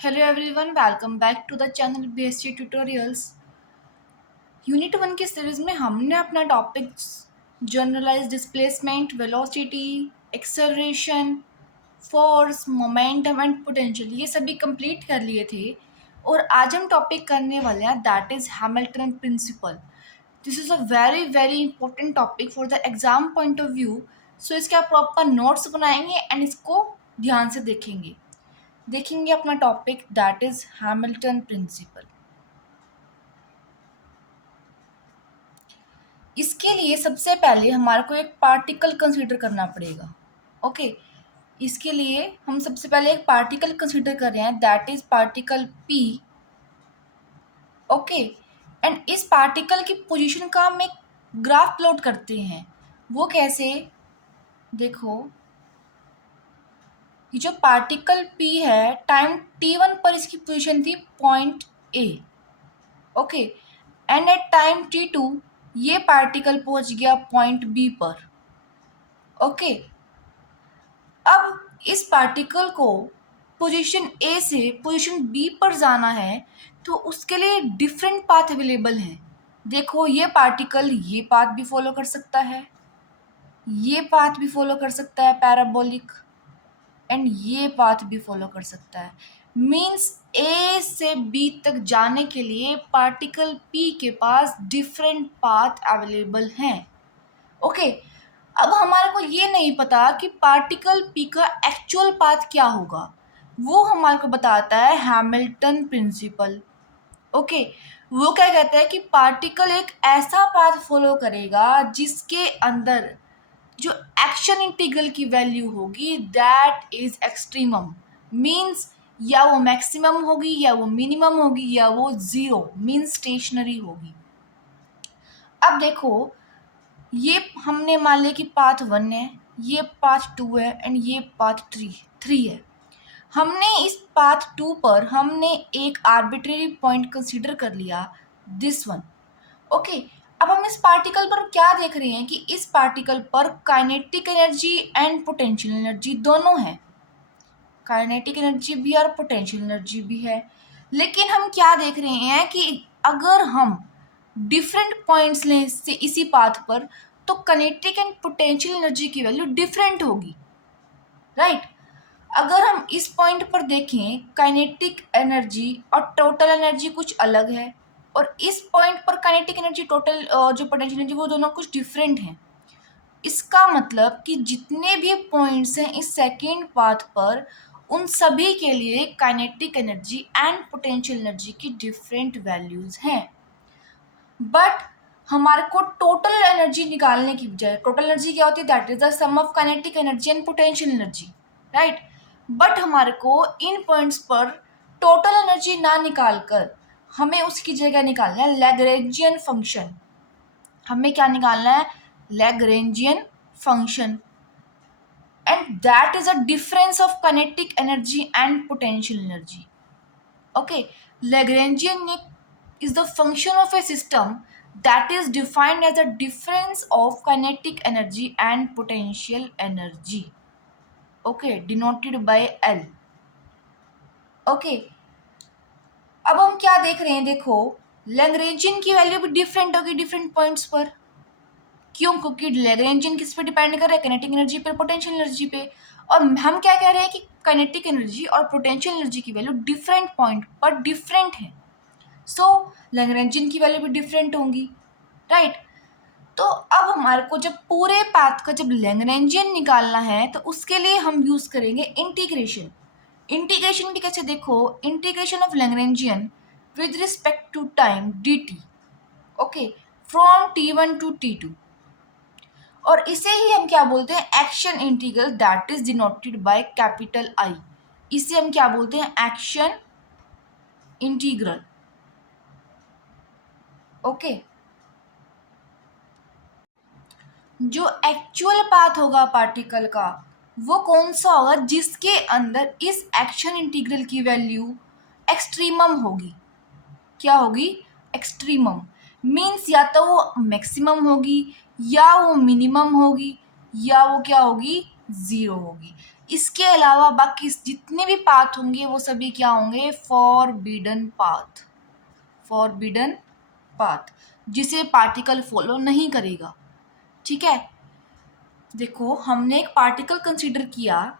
Hello everyone, welcome back to the channel BSc Tutorials। Unit 1 की series में हमने अपना topics generalize displacement, velocity, acceleration, force, momentum and potential ये सभी complete कर लिए थे। और आज हम टॉपिक करने वाले हैं that is Hamilton principle. This is a very very important topic for the exam point of view. So इसके आप प्रॉपर नोट्स बनाएंगे एंड इसको ध्यान से देखेंगे अपना topic that is Hamilton principle. इसके लिए सबसे पहले हमारे को एक पार्टिकल कंसीडर करना पड़ेगा। ओके, इसके लिए हम सबसे पहले एक पार्टिकल कंसीडर कर रहे हैं that is particle P. Okay, and इस पार्टिकल की पोजीशन का हम एक ग्राफ प्लॉट करते हैं। वो कैसे? देखो, ये जो पार्टिकल पी है टाइम t1 पर इसकी पोजीशन थी point A. Okay, and at time t2 ये पार्टिकल पहुंच गया पॉइंट बी पर। ओके, अब इस पार्टिकल को पोजीशन ए से पोजीशन बी पर जाना है तो उसके लिए डिफरेंट पाथ अवेलेबल हैं। देखो, ये पार्टिकल ये पाथ भी फॉलो कर सकता है, ये पाथ भी फॉलो कर सकता है पैराबोलिक, एंड ये पाथ भी फॉलो कर सकता है। मीन्स ए से बी तक जाने के लिए पार्टिकल पी के पास डिफरेंट पाथ अवेलेबल हैं। ओके, अब हमारे को ये नहीं पता कि पार्टिकल पी का एक्चुअल पाथ क्या होगा। वो हमारे को बताता है हैमिल्टन प्रिंसिपल। ओके, वो क्या कहता है कि पार्टिकल एक ऐसा पाथ फॉलो करेगा जिसके अंदर जो एक्शन इंटीग्रल की वैल्यू होगी दैट इज एक्सट्रीमम। मीन्स या वो मैक्सिमम होगी या वो मिनिमम होगी या वो जीरो मीन्स स्टेशनरी होगी। अब देखो, ये हमने मान लिया कि पाथ 1 है, ये पाथ 2 है एंड ये पाथ 3 है। हमने इस पाथ 2 पर हमने एक आर्बिट्रेरी पॉइंट कंसीडर कर लिया, दिस वन। ओके, अब हम इस पार्टिकल पर क्या देख रहे हैं कि इस पार्टिकल पर kinetic energy and potential energy दोनों है। काइनेटिक एनर्जी भी और पोटेंशियल एनर्जी भी है। लेकिन हम क्या देख रहे हैं कि अगर हम डिफरेंट पॉइंट्स लें से इसी पाथ पर तो काइनेटिक एंड पोटेंशियल एनर्जी की वैल्यू डिफरेंट होगी, राइट? अगर हम इस पॉइंट पर देखें काइनेटिक एनर्जी और टोटल एनर्जी कुछ अलग है, और इस पॉइंट पर काइनेटिक एनर्जी टोटल जो पोटेंशियल एनर्जी वो दोनों कुछ डिफरेंट हैं। इसका मतलब कि जितने भी पॉइंट्स हैं इस सेकेंड पाथ पर उन सभी के लिए kinetic energy and potential energy की डिफरेंट वैल्यूज हैं। बट हमारे को टोटल एनर्जी निकालने की बजाय, टोटल एनर्जी क्या होती है? That is the sum of kinetic energy and potential energy, right? But हमारे को इन पॉइंट्स पर टोटल एनर्जी ना निकाल कर हमें उसकी जगह निकालना है लैग्रेंजियन फंक्शन। हमें क्या निकालना है? Lagrangian function, and that is a difference of kinetic energy and potential energy. Okay, Lagrangian is the function of a system that is defined as a difference of kinetic energy and potential energy. Okay, denoted by L. Okay, अब हम क्या देख रहे हैं? देखो, Lagrangian की value भी different होगी डिफरेंट पॉइंट्स पर। क्यों? क्योंकि Lagrangian किस पे डिपेंड कर रहा है? काइनेटिक एनर्जी पर, पोटेंशियल एनर्जी पे। और हम क्या कह रहे हैं कि काइनेटिक एनर्जी और पोटेंशियल एनर्जी की वैल्यू डिफरेंट पॉइंट पर डिफरेंट है। सो लैग्रेंजियन की वैल्यू भी डिफरेंट होंगी, राइट? तो अब हमारे को जब पूरे पाथ का जब लैग्रेंजियन निकालना है तो उसके लिए हम यूज करेंगे इंटीग्रेशन। इंटीग्रेशन भी कैसे? देखो, integration of Lagrangian with respect to time dt, okay, from t1 to t2, और इसे ही हम क्या बोलते हैं? Action integral that is denoted by capital I। इसे हम क्या बोलते हैं? Action integral. ओके, जो एक्चुअल पाथ होगा पार्टिकल का वो कौन सा होगा? जिसके अंदर इस एक्शन इंटीग्रल की वैल्यू एक्सट्रीमम होगी। क्या होगी? एक्सट्रीमम। मीन्स या तो वो मैक्सिमम होगी या वो मिनिमम होगी या वो क्या होगी? जीरो होगी। इसके अलावा बाकी जितने भी पाथ होंगे वो सभी क्या होंगे, फॉरबिडन पाथ, फॉरबिडन पाथ, जिसे पार्टिकल फॉलो नहीं करेगा। ठीक है, देखो हमने एक पार्टिकल कंसीडर किया,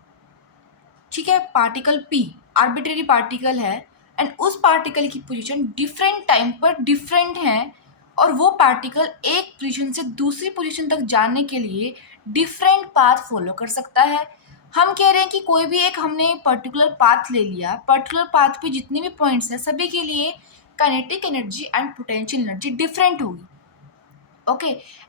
ठीक है, पार्टिकल पी आर्बिट्रेरी पार्टिकल है, एंड उस पार्टिकल की पोजीशन डिफरेंट टाइम पर डिफरेंट है, और वो पार्टिकल एक पोजीशन से दूसरी पोजीशन तक जाने के लिए डिफरेंट पाथ फॉलो कर सकता है। हम कह रहे हैं कि कोई भी एक हमने पर्टिकुलर पाथ ले लिया, पर्टिकुलर पाथ पे जितने भी पॉइंट्स हैं सभी के लिए kinetic energy and potential energy different होगी। Okay,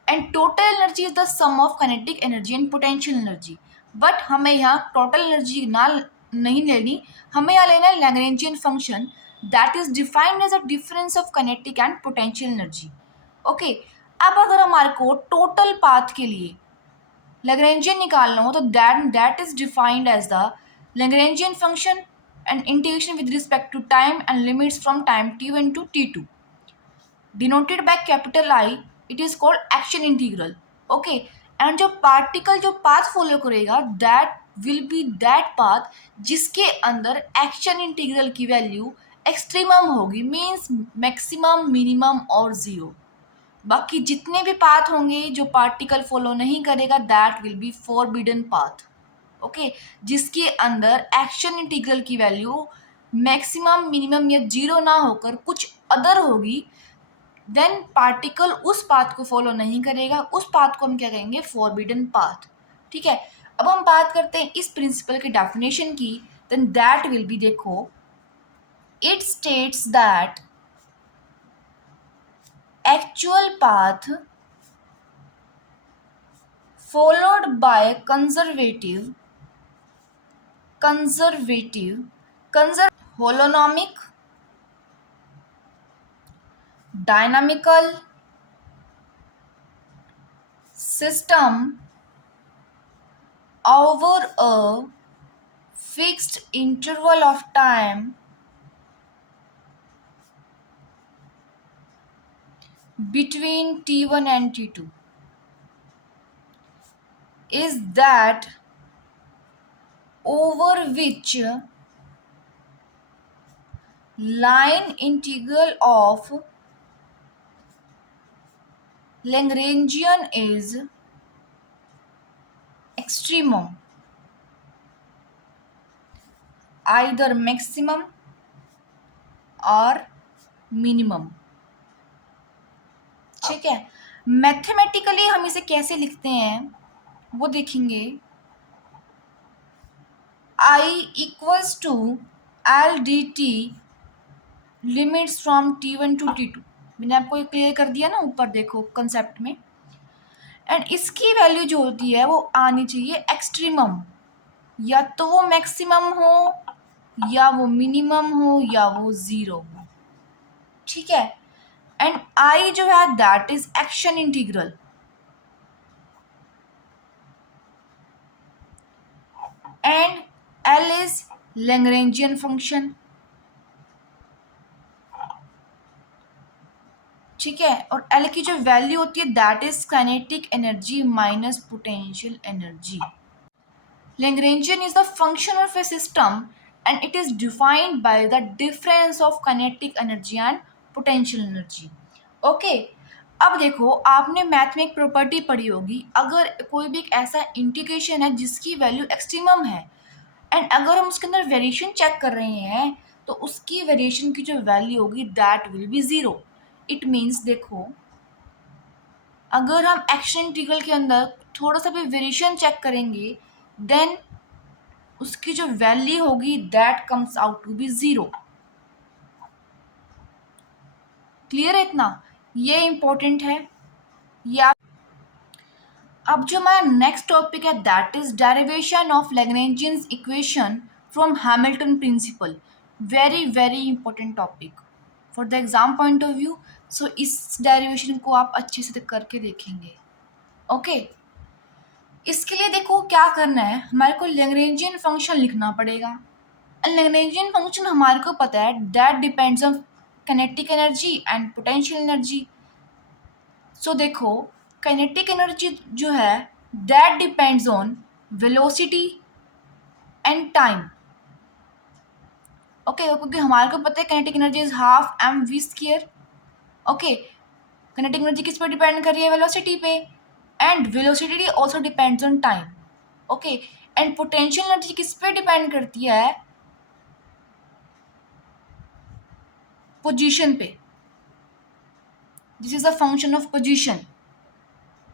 and total energy is the sum of kinetic energy and potential energy. But हमें यहाँ टोटल एनर्जी ना नहीं लेनी, हमें यहाँ लेना है Lagrangian function that is defined as a difference of kinetic and potential energy. Okay, अब अगर हमारे को टोटल पाथ के लिए लैग्रेंजियन निकालना हो तो that is defined as the Lagrangian function and integration with respect to time and limits from time t1 to t2 denoted by capital I, it is called action integral. Okay, and जो particle जो path follow करेगा that will B that path जिसके अंदर action integral की value extremum होगी, means maximum, minimum और zero. बाकी जितने भी पाथ होंगे जो पार्टिकल फॉलो नहीं करेगा that will B forbidden path. Okay, जिसके अंदर एक्शन इंटीग्रल की वैल्यू मैक्सिमम, मिनिमम या जीरो ना होकर कुछ अदर होगी, देन पार्टिकल उस पाथ को फॉलो नहीं करेगा, उस पाथ को हम क्या कहेंगे, फॉरबिडन पाथ। ठीक है, अब हम बात करते हैं इस प्रिंसिपल की डेफिनेशन की, देन दैट विल बी, देखो it states that actual path followed by conservative holonomic, dynamical system over a fixed interval of time between t1 and t2 is that over which line integral of Lagrangian is extremum, either maximum और minimum. ठीक है, mathematically हम इसे कैसे लिखते हैं वो देखेंगे। I equals to L d t limits from t1 to t2, मैंने आपको क्लियर कर दिया ना ऊपर, देखो कंसेप्ट में। एंड इसकी वैल्यू जो होती है वो आनी चाहिए एक्सट्रीमम, या तो वो मैक्सिमम हो या वो मिनिमम हो या वो जीरो हो। ठीक है, एंड आई जो है that is action integral, and L is Lagrangian function. ठीक है, और एल की जो वैल्यू होती है that is kinetic energy minus potential energy. Lagrangian is the function of a system and it is defined by the difference of kinetic energy and potential energy. Okay, अब देखो आपने मैथ में एक property पढ़ी होगी, अगर कोई भी एक ऐसा इंटीग्रेशन है जिसकी वैल्यू एक्सट्रीमम है एंड अगर हम उसके अंदर वेरिएशन चेक कर रहे हैं तो उसकी वेरिएशन की जो वैल्यू होगी that will be zero. It means देखो अगर हम एक्शन इंटीग्रल के अंदर थोड़ा सा भी वेरिएशन चेक करेंगे देन उसकी जो वैल्यू होगी that comes out to be zero. Clear है इतना, ये इंपॉर्टेंट है। या अब जो हमारा नेक्स्ट टॉपिक है that is derivation of Lagrangian's equation from Hamilton principle. Very very important topic for the exam point of view. So इस डेरिवेशन को आप अच्छे से करके देखेंगे। ओके, इसके लिए देखो क्या करना है, हमारे को लैग्रेंजियन फंक्शन लिखना पड़ेगा। लैग्रेंजियन फंक्शन हमारे को पता है that depends on kinetic energy and potential energy. So देखो काइनेटिक एनर्जी जो है that depends on velocity and time. Okay, क्योंकि हमारे को पता है kinetic energy is half M V square. Okay, kinetic energy किस पर डिपेंड कर रही है? वेलोसिटी पे, and velocity also depends on time. Okay, and potential energy किस पे डिपेंड करती है? पोजीशन पे। This is a function of position.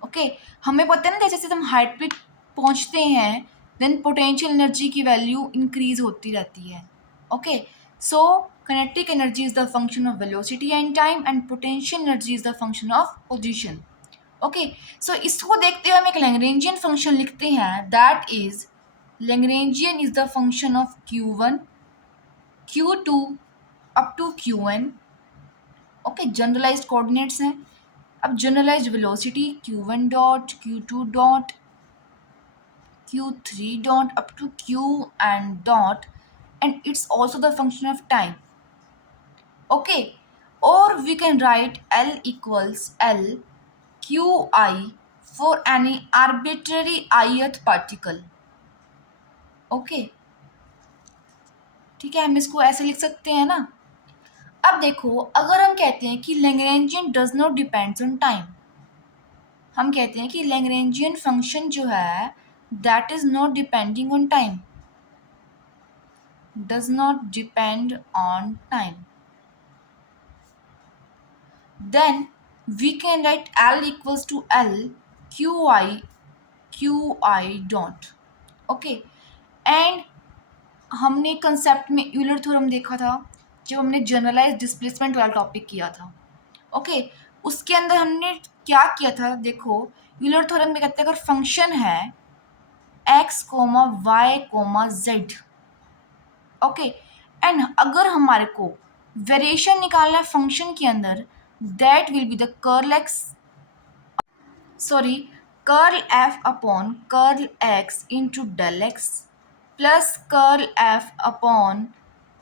Okay, हमें पता है ना, जैसे जैसे हम हाइट पे पहुंचते हैं देन पोटेंशियल एनर्जी की वैल्यू इंक्रीज होती रहती है। Okay, so kinetic energy is the function of velocity and time and potential energy is the function of position. Okay, so इसको देखते हुए हम एक लैग्रेंजियन फंक्शन लिखते हैं, that is Lagrangian is the function of Q1 Q2 up to Qn। Okay, generalised coordinates हैं। अब generalised velocity Q1 dot Q2 dot Q3 dot up to Qn dot, and it's also the function of time. Okay, or we can write L equals L Qi for any arbitrary ith particle. Okay, ठीक है, हम इसको ऐसे लिख सकते हैं ना। अब देखो, अगर हम कहते हैं कि Lagrangian does not depends on time, हम कहते हैं कि लैग्रेंजियन फंक्शन जो है that is not depending on time, does not depend on time, then we can write L equals to L Qi dot. Okay, and हमने concept में Euler theorem देखा था जब हमने जनरलाइज डिस्प्लेसमेंट वाला टॉपिक किया था। ओके, उसके अंदर हमने क्या किया था? देखो, यूलर थ्योरम में कहते हैं अगर फंक्शन है x comma y comma z, okay, and अगर हमारे को वेरिएशन निकालना है फंक्शन के अंदर, that will be the curl f upon curl x into del x plus curl f upon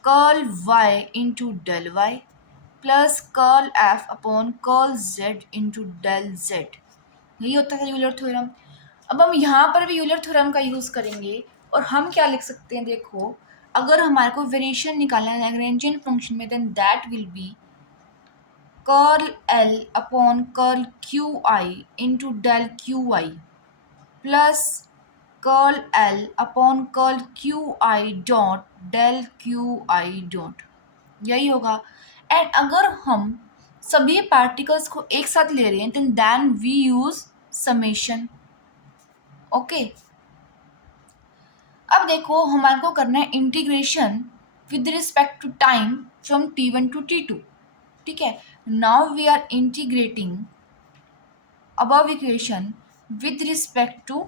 curl y into del y plus curl f upon curl z into del z। यही होता है Euler theorem. अब हम यहाँ पर भी Euler theorem का use करेंगे और हम क्या लिख सकते हैं? देखो, अगर हमारे को वेरिएशन निकालना है लैग्रेंजियन फंक्शन में, then that will be curl L upon curl Qi into del Qi plus curl L upon curl Qi dot del Qi dot, यही होगा। एंड अगर हम सभी पार्टिकल्स को एक साथ ले रहे हैं then we use summation. Okay, अब देखो, हमारे को करना है integration with respect to time from T1 to T2। ठीक है, now we are integrating above equation with respect to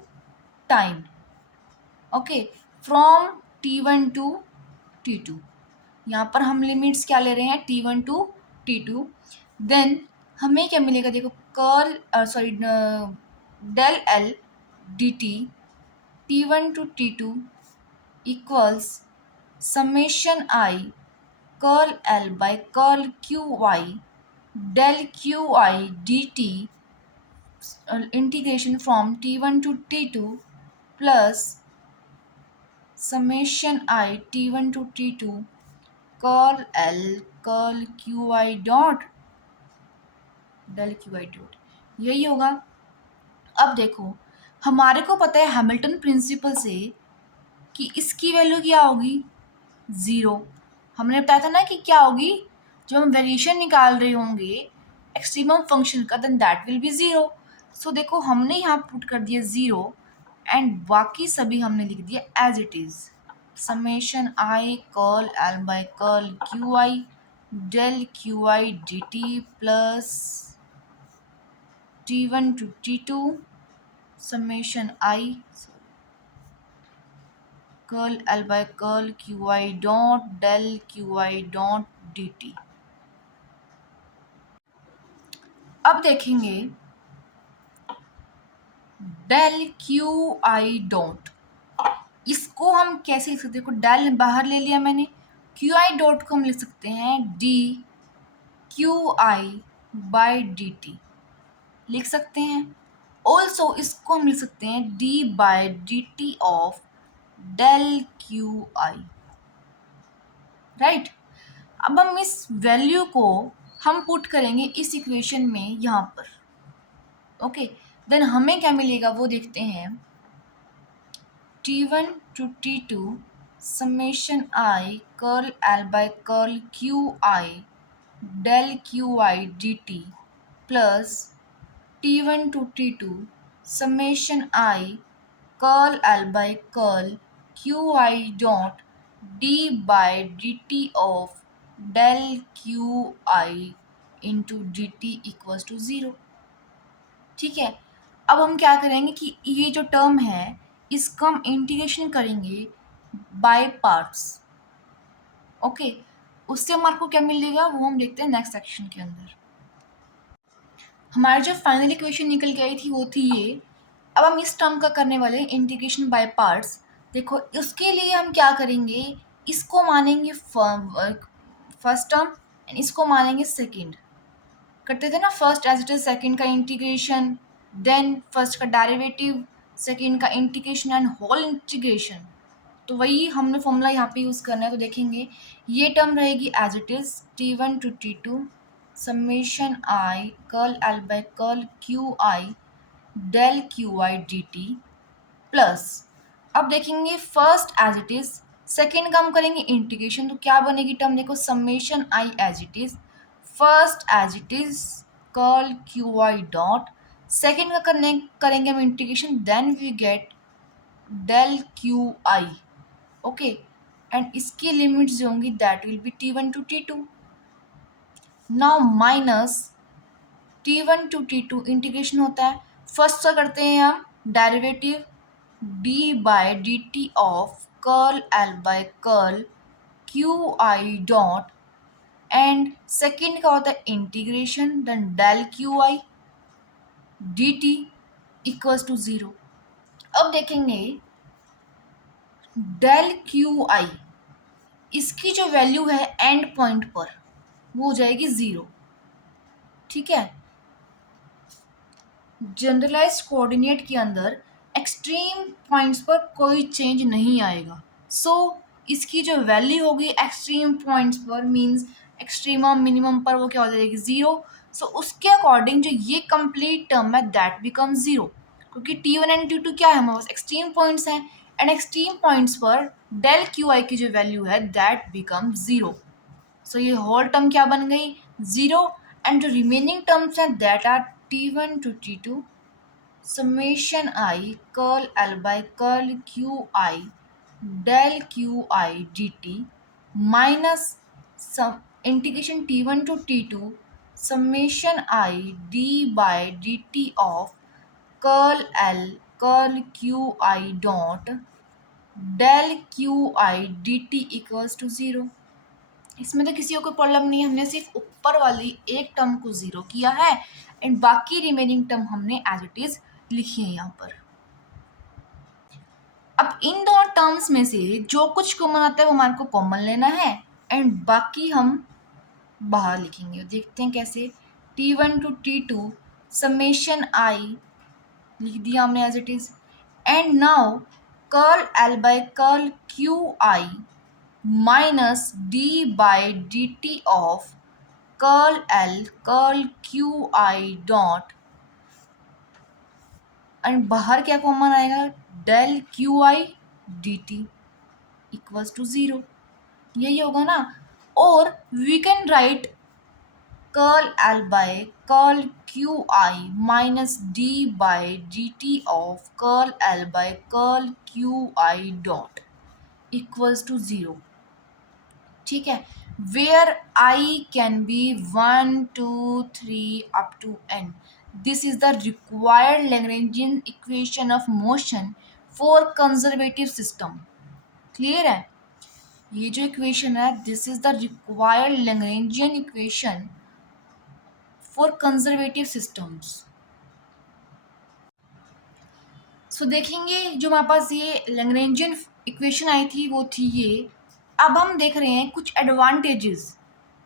time. Okay, from T1 to T2। यहाँ पर हम लिमिट्स क्या ले रहे हैं? T1 to T2। देन हमें क्या मिलेगा? देखो, del L d t T1 to T2 equals summation i curl L by curl Qi del Qi dt integration from T1 to T2 plus summation i T1 to T2 curl L curl Qi dot del Qi dot, यही होगा। अब देखो, हमारे को पता है Hamilton principal से कि इसकी वैल्यू क्या होगी? ज़ीरो। हमने बताया था ना कि क्या होगी जब हम वेरिएशन निकाल रहे होंगे एक्सट्रीमम फंक्शन का, then that will be zero. So देखो, हमने यहाँ पुट कर दिया ज़ीरो एंड बाकी सभी हमने लिख दिया as it is. Summation i curl L by curl q i del q i d t plus T1 to T2 summation i curl L by curl Qi dot del Qi dot dt। अब देखेंगे del Qi dot, इसको हम कैसे लिख सकते हैं? देखो, del बाहर ले लिया मैंने, Qi डॉट को हम लिख सकते हैं d Qi बाय dt लिख सकते हैं। ऑल्सो इसको हम लिख सकते हैं d by dt of del q i, right. अब हम इस वैल्यू को हम पुट करेंगे इस इक्वेशन में यहाँ पर, ओके। देन हमें क्या मिलेगा वो देखते हैं। T1 to T2 summation I curl L by curl QI del QI dt plus T1 to T2 summation I curl L by curl QI dot d by dt of del QI into dt equals to 0। ठीक है, अब हम क्या करेंगे कि ये जो term है इसका हम इंटीग्रेशन करेंगे बाय पार्ट्स, ओके। उससे हमारे को क्या मिलेगा वो हम देखते हैं नेक्स्ट सेक्शन के अंदर। हमारी जो फाइनल इक्वेशन निकल के आई थी वो थी ये। अब हम इस टर्म का करने वाले हैं इंटीग्रेशन बाय पार्ट्स। देखो उसके लिए हम क्या करेंगे, इसको मानेंगे फर्स्ट टर्म एंड इसको मानेंगे सेकेंड। करते थे ना first as it is second का इंटीग्रेशन, देन फर्स्ट का डेरिवेटिव, सेकेंड का इंटीग्रेशन एंड होल इंटीग्रेशन। तो वही हमने फॉर्मूला यहाँ पे यूज़ करना है। तो देखेंगे ये टर्म रहेगी as it is T1 to T2 summation i curl L by curl q i del q i d t plus, अब देखेंगे first as it is, second का हम करेंगे इंटीग्रेशन। तो क्या बनेगी टर्म, देखो summation i as it is, first as it is curl q i dot, second का करेंगे हम integration, then we get del q i, okay. And इसकी लिमिट्स जो होंगी that will be T1 to T2। Now minus T1 to T2 integration होता है, first का करते हैं हम derivative d by d t of curl L by curl q i dot, and second का होता है integration then del q i d t equals to 0। अब देखेंगे डेल क्यू आई, इसकी जो वैल्यू है एंड पॉइंट पर वो हो जाएगी 0, ठीक है। जनरलाइज कोऑर्डिनेट के अंदर एक्सट्रीम पॉइंट्स पर कोई चेंज नहीं आएगा। सो इसकी जो वैल्यू होगी एक्सट्रीम पॉइंट्स पर मींस एक्सट्रीमम मिनिमम पर वो क्या हो जाएगी 0। सो उसके अकॉर्डिंग जो ये कंप्लीट टर्म है दैट बिकम 0, क्योंकि T1 एंड T2 क्या है हमारे पास एक्सट्रीम पॉइंट्स हैं एंड एक्सट्रीम पॉइंट्स पर डेल क्यू आई की जो वैल्यू है दैट बिकम 0। सो ये होल टर्म क्या बन गई 0, एंड जो रिमेनिंग टर्म्स हैं that are T1 to T2 summation I curl L by curl QI del QI dt minus some integration T1 to T2 summation I d by dt of curl L curl QI dot del QI dt equals to 0। इसमें तो किसी को problem नहीं है, हमने सिर्फ ऊपर वाली एक टर्म को 0 किया है एंड बाकी रिमेनिंग टर्म हमने एज इट इज लिखी है यहाँ पर। अब इन दोनों टर्म्स में से जो कुछ कॉमन आता है वो हमारे को कॉमन लेना है एंड बाकी हम बाहर लिखेंगे। देखते हैं कैसे। T1 to T2 समेशन आई लिख दिया हमने as it is, and now curl L by curl q i minus d by d t of curl L curl q i dot, and बाहर क्या कॉमन आएगा del q i d t equals to 0, यही होगा ना। और we can write curl L by curl q i minus d by d t of curl L by curl q i dot equals to 0, ठीक है। Where I can be 1 2 3 up to n, this is the required Lagrangian equation of motion for conservative system. Clear है, ये जो equation है this is the required Lagrangian equation for conservative systems. So देखेंगे जो हमारे पास ये लैग्रेंजियन इक्वेशन आई थी वो थी ये। अब हम देख रहे हैं कुछ एडवांटेजेस,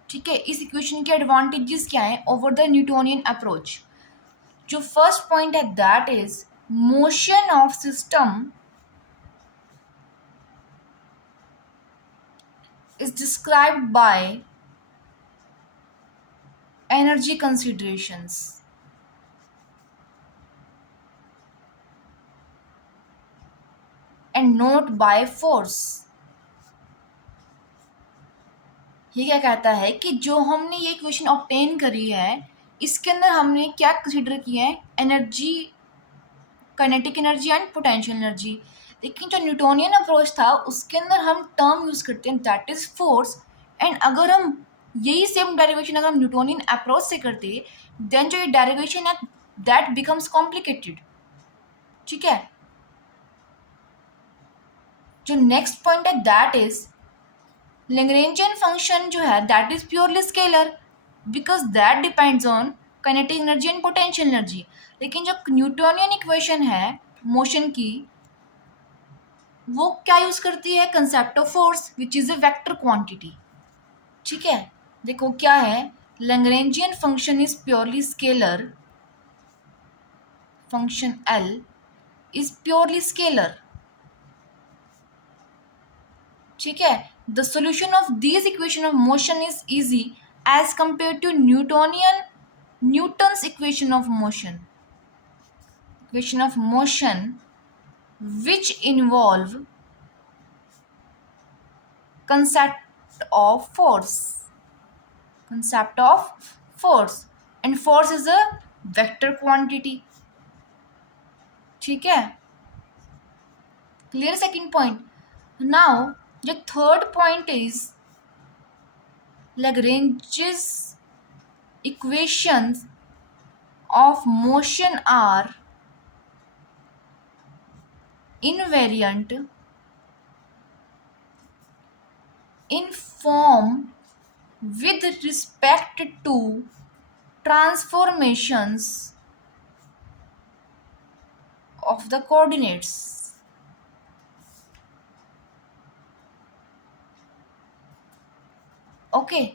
ठीक है। इस इक्वेशन के एडवांटेजेस क्या हैं ओवर द न्यूटोनियन अप्रोच। जो फर्स्ट पॉइंट है that is motion of system is described by energy considerations. And not by force. ये क्या कहता है कि जो हमने ये इक्वेशन ऑब्टेन करी है इसके अंदर हमने क्या कंसिडर किया है, energy, kinetic energy and potential energy. लेकिन जो न्यूटोनियन अप्रोच था उसके अंदर हम टर्म यूज करते हैं दैट इज फोर्स। एंड अगर हम यही सेम डेरिवेशन अगर हम न्यूटोनियन अप्रोच से करते देन जो ये डेरिवेशन है दैट बिकम्स कॉम्प्लिकेटेड। ठीक है, जो नेक्स्ट पॉइंट है दैट इज Lagrangian फंक्शन जो है that is purely scalar because that depends on kinetic energy and potential energy. लेकिन जो न्यूटोनियन इक्वेशन है मोशन की वो क्या यूज करती है, concept of force which is a vector quantity. ठीक है, देखो क्या है, Lagrangian function is purely scalar, function L is purely scalar. ठीक है, the solution of this equation of motion is easy as compare to Newton's equation of motion which involve concept of force and force is a vector quantity. ठीक है, clear second point. Now the third point is Lagrange's equations of motion are invariant in form with respect to transformations of the coordinates. Okay,